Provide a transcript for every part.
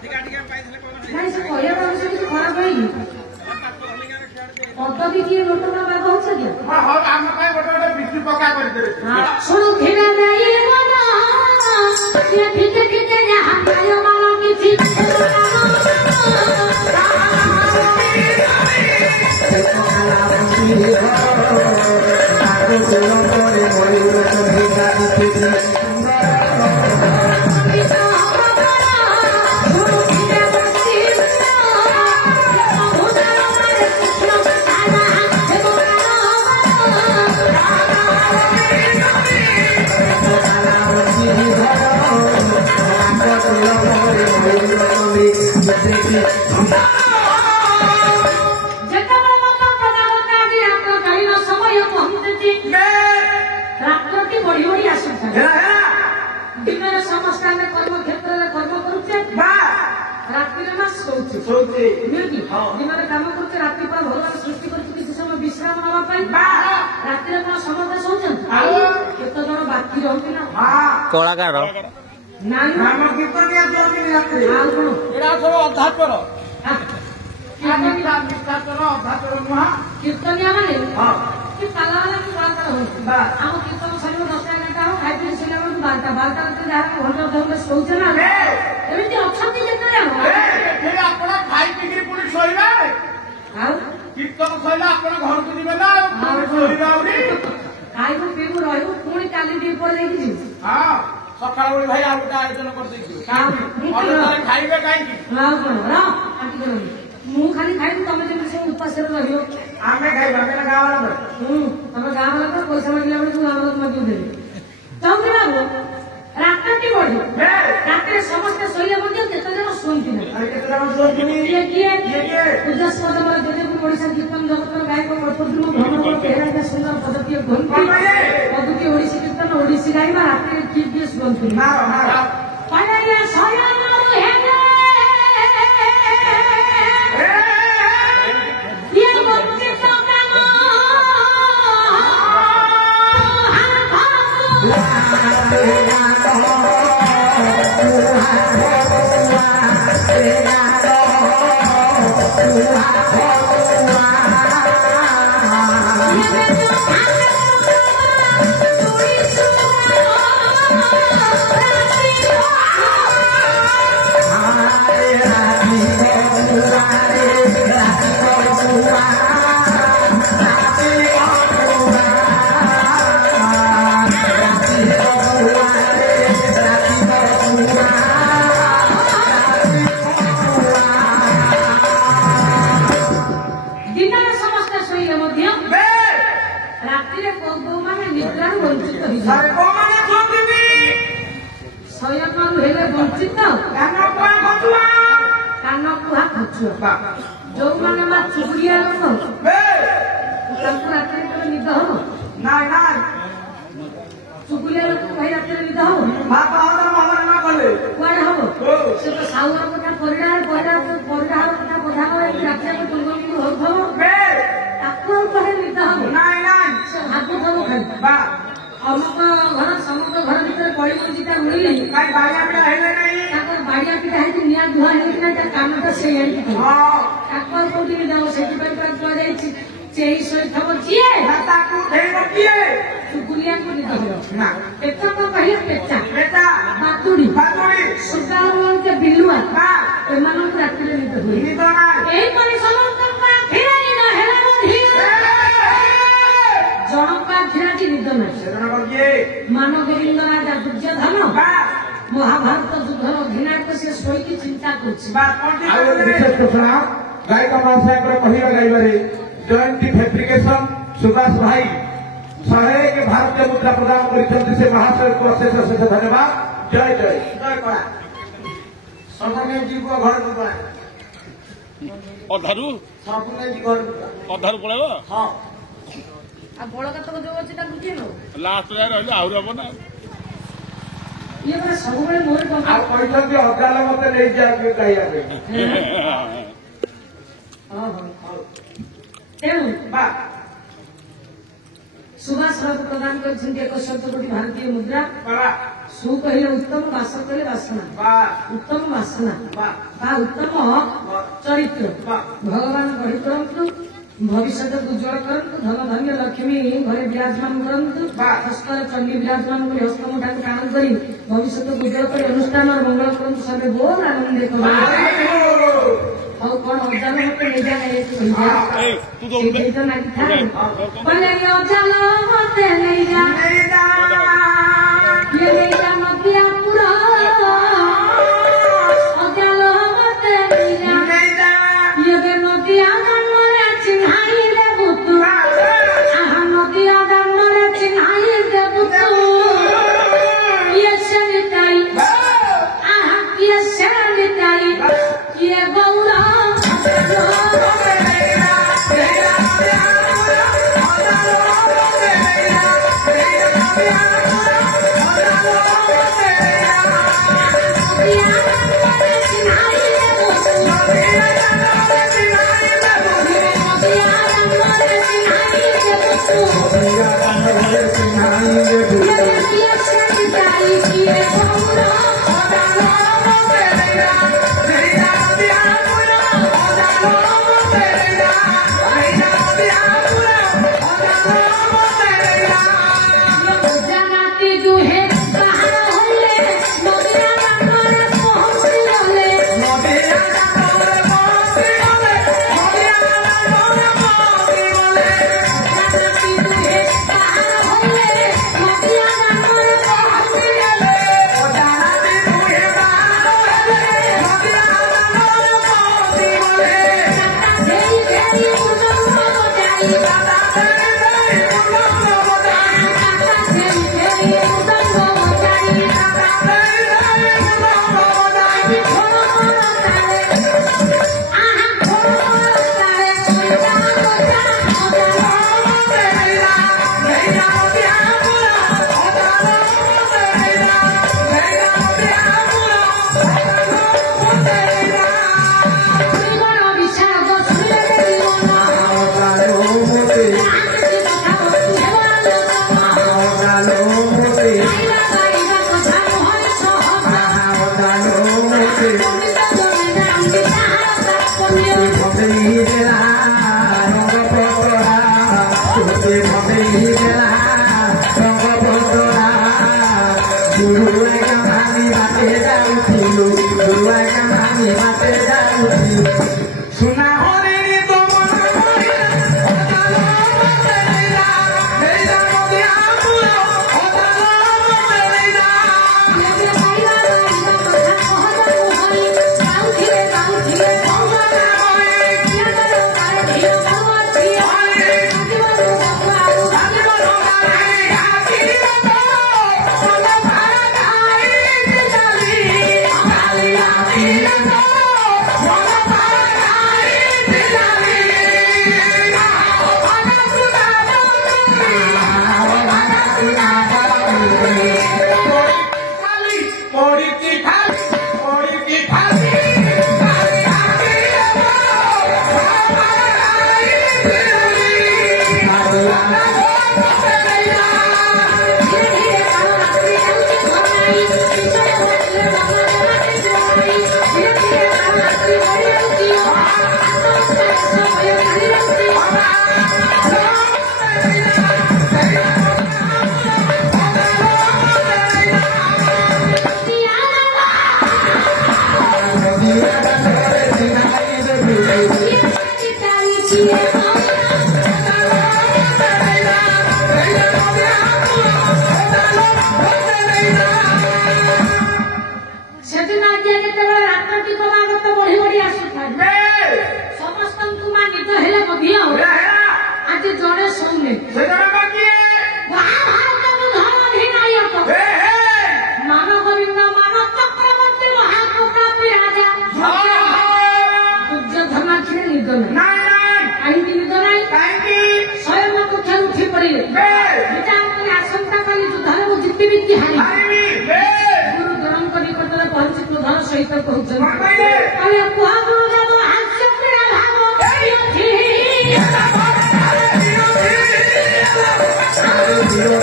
ନାଇଁ ସେ କହିବା ଭାବୁଛି କିଛି ଖରାପ ହେଇନି ପଦବୀ କିଏ ଲୋକ ବାବା ହଉଛ କି ଆମ ପାଇଁ ଗୋଟେ ଗୋଟେ ବିଜୁ ପକ୍କା କରିଦେବେ ଶୁଣୁ ଥିଲା ଠିକେ ଠିକେ ଯାହା କିଛି ଦିନରେ କାମ କରୁଛେ ରାତି ପୁରା ଭଗବାନ ସୃଷ୍ଟି କରୁଛୁ କିଛି ସମୟ ବିଶ୍ରାମ ନେବା ପାଇଁ ରାତିରେ କଣ ସମସ୍ତେ ଶୋଉଛନ୍ତି କେତେ ଜଣ ବାକି ରହୁଛି ନା କଳାକାର କୀର୍ତ୍ତନିଆ ମାନେ କି ପାଲା ବାଲା କି କଳାକାର ହଉଛି ଆମ କୀର୍ତ୍ତନ ସରିବ 10ଟା 11ଟା ହବ ଖାଇ ପିଇ ଶୋଇଲା ବେଳକୁ 12ଟା ଭିତରେ ଯାହା ଘଣ୍ଟା ଅଧଘଣ୍ଟା ଶୋଉଛେ ନା ଏମିତି ଅଛନ୍ତି ଯେତେବେଳେ ଆପଣ ଖାଇ ପିଇକି ପୁଣି ଶୋଇବେ ଆଉ କୀର୍ତ୍ତନ ସରିଲା ଆପଣ ଘରକୁ ଯିବେ ନା ଶୋଇବେ ଆହୁରି ଖାଇବୁ ପିଇବୁ ରହିବୁ ପୁଣି କାଲି ଟିକେ ପରେ ଯାଇକି ଯିବୁ ହଁ ସକାଳ ବେଳୁ ଭାଇ ଆଉ ଗୋଟେ ଆୟୋଜନ କରିଦେଇଛୁ ଖାଇବେ କାହିଁକି ଆଉ କଣ ମୁଁ ଖାଲି ଖାଇବି ତମେ ଯେମିତି ସବୁ ଉପାସରେ ରହିବ ଆମେ ଖାଇବା ଗାଁ ବାଲା ତମେ ଗାଁ ବାଲା ପଇସା ମାଗିଲା ବେଳକୁ ଗାଁ ବାଲା ମାଗିବୁ ଦେବେ ଚୌଧୁରୀ ବାବୁ ରାତି ବଢି ରାତିରେ ସମସ୍ତେ ଶୋଇଲେ ମଧ୍ୟ କେତେ ଜଣ ଶୁଅନ୍ତି ନାହିଁ ପୂଜାସ୍ପଦ ଓଡିଶା କୀର୍ତ୍ତନ ଜଗତର ଗାୟକ କଳ୍ପଦ୍ରୁମ ଭ୍ରମଣ ବେହେରା ସୁନ୍ଦର ପଦତୀୟ ଘଣ୍ଟି ପଦୁତି ଓଡିଶୀ କୀର୍ତ୍ତନ ଓଡିଶୀ ଗାଇବା ରାତିରେ କିଏ କିଏ ଶୁଅନ୍ତି ଯୋଉମାନେ ମା ଚୁଗୁଡିଆ ଲୋକ ତାଙ୍କୁ ରାତିରେ କେବେ ନିଦ ହବ ଚୁଗୁଲିଆ ଲୋକ ଭାଇ ରାତିରେ ନିଦ ହବ କୁଆଡେ ହବ ସେ ତ ସାଉର କଥା ପରିଡ଼ା କଥା କଥା ରାତିରେ ପୂର୍ବରୁ ହଉଥିବ ତାକୁ ଆଉ କହେ ନିଦ ହବ ସେ ଭାବୁଥିବ ଖାଲି ଅମୁକ ଘର ସମୁକ ଘର ଭିତରେ କଳି ମଞ୍ଜିଟା ଉଡ଼ିଲେ ତାଙ୍କର ବାଡିଆ ପିଠା ହେଇକି ନିଆଁ ଧୁଆ ହେଇକିନା ତା କାମଟା ସେଇ ଆଣିକି ତାକୁ ଆଉ କୋଉଠିକି ଯାଉ ସେଥିପାଇଁ ତାକୁ କୁହାଯାଇଛି ସେଇ ଶୋଇଥିବ ଯିଏ ଚୁଗୁଲିଆଙ୍କୁ ନିଦ ହବ ପେଚା ତ କହିଲେ ପେଚା ବାତୁଡି ସୁଦାର ବିଲୁଆ ଏମାନଙ୍କୁ ରାତିରେ ନିଦ ହୁଏ ଏହିପରି ସମସ୍ତଙ୍କ ଆଖିରେ ନିଦ ହେଲା ଜଣଙ୍କ ଆଖିରେ ନିଦ ନାହିଁ ମାନଗୋବିନ୍ଦ ରାଜା ଦୁର୍ଯ୍ୟୋଧନ ମହାଭାରତ ଯୁଦ୍ଧର ଅଧିନାୟକ ସେ ଶୋଇକି ଚିନ୍ତା କରୁଛି ଗାୟକ ମହାଶୟଙ୍କର କହିବା ଗାଇବାରେ ଜୟନ୍ତୀ ଫେବ୍ରିକେସନ ସୁଭାଷ ଭାଇ 101 ଭାରତୀୟ ମୁଦ୍ରା ପ୍ରଦାନ କରିଛନ୍ତି ସେ ମହାଶୟଙ୍କୁ ଅଶେଷ ଅଶେଷ ଧନ୍ୟବାଦ ଜୟ ଜୟ ଜୟ କଳା ସବୁ ନେଇଯିବ ଘରକୁ ଅଧାରୁ ସବୁ ନେଇକି ଘରକୁ ଅଧାରୁ ପଳେଇବ ହଁ ଆଉ ବଳକାତକ ଯୋଉ ଅଛି ତାକୁ କିଏ ନବ ଲାଷ୍ଟ ଯାଏ ରହିଲେ ଆହୁରି ହବ ନା ଇଏ ପରା ସବୁବେଳେ ମୋର ଆଉ କହିଛନ୍ତି ଅଦାଲ ମତେ ନେଇଯାଏ ଗାଇବା ପାଇଁ ତେଣୁ सुभाष बाबू प्रदान कर 71 कोटी भारतीय मुद्रा सु कहले उत्तम वास कहले वासना उत्तम वासना उत्तम चरित्र भगवान गढ़ी करंतु भविष्य उज्जवल करंतु धन धन्य लक्ष्मी घरे विराजमान करंतु हस्तर चंडी विराजमान कर हस्तमुठा टाण करी भविष्य उज्जवल कर अनुष्ठान और मंगल करंतु सर्वे बोल आनंदे करो और कौन अजान होते नहीं जाने बोले अजान होते नहीं जाने ये नहीं जानो दिया पूरा अजान होते नहीं जाने ये बे नदिया गन्नरे चिन्हाई ले बुतु आहा नदिया गन्नरे चिन्हाई ले बुतु ये सनिताई आहा ये सनिताई ये गौरा Hey!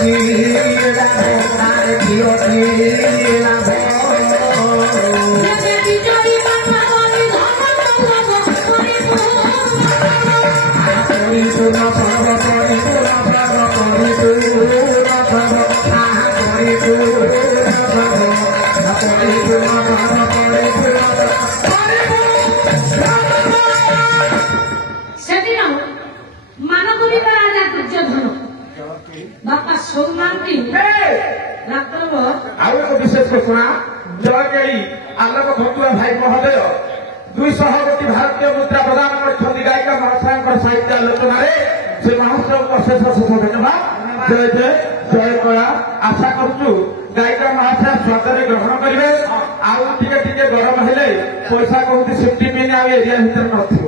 ସେଦିନ ମାନପୁରୀ ରାଜା ଦୁର୍ଯ୍ୟୋଧନ ବାପା ସୌମାନ୍ତି ଡାକ୍ତର ଆଉ ଏକ ବିଶେଷ ଘୋଷଣା ଜୟକେଳି ଆଲୋକ ଭତୁଆ ଭାଇ ମହୋଦୟ 200 କୋଟି ଭାରତୀୟ ମୁଦ୍ରା ପ୍ରଦାନ କରିଛନ୍ତି ଗାୟିକା ମହାଶୟଙ୍କର ସାହିତ୍ୟ ଆଲୋଚନାରେ ସେ ମହୋତ୍ସବକୁ ଅଶେଷ ଅଶେଷ ଧନ୍ୟବାଦ। ଜୟ ଜୟ ଜୟ କଳା। ଆଶା କରୁଛୁ ଗାୟିକା ମହାଶୟ ସ୍ୱାଦରେ ଗ୍ରହଣ କରିବେ। ଆଉ ଟିକେ ଟିକେ ଗରମ ହେଲେ ପଇସା କୋଉଠି ସେଫ୍ଟି ପିନ୍ ଆଉ ଏରିଆ ଭିତରେ ନଥିବ।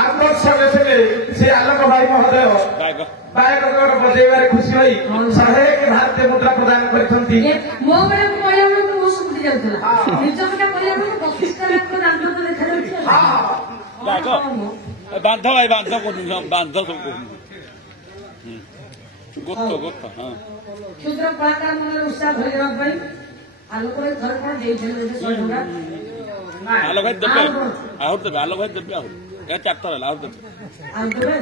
ଆଲୋକ ସଙ୍ଗେ ସେ ଆଲୋକ ଭାଇ ମହୋଦୟ ବାୟକଙ୍କର ବଜେଇବାରେ ଖୁସି ହୋଇ 101 ଭାରତୀୟ ମୁଦ୍ରା ପ୍ରଦାନ କରିଛନ୍ତି। ମୋ ବେଳେ କହିଲା ବେଳକୁ ମୁଁ ଶୁଭୁଛି ଯାଉଥିଲା ନିଜ କଥା କହିଲା ବେଳକୁ 25 ଟଙ୍କା ଦାନ୍ତ ତ ଦେଖାଯାଉଛି। ବାନ୍ଧ ଭାଇ ବାନ୍ଧ କରୁଛନ୍ତି ବାନ୍ଧ ସବୁ କରୁଛନ୍ତି ଗୋତ ଗୋତ ହଁ କ୍ଷୁଦ୍ର କଳାକାର ମନରେ ଉତ୍ସାହ ଧରିବା ପାଇଁ ଆଲୋକ ଭାଇ ଘରେ କଣ ଦେଇଥିଲେ 100 ଟଙ୍କା ଆଲୋକ ଭାଇ ଦେବେ ଆହୁରି ଦେବେ ଆଲୋକ ଭାଇ ଦେବେ ଆହୁରି 4 ଥର ହେଲା ଆହୁରି ଦେବେ ଆଉ ଦେବେ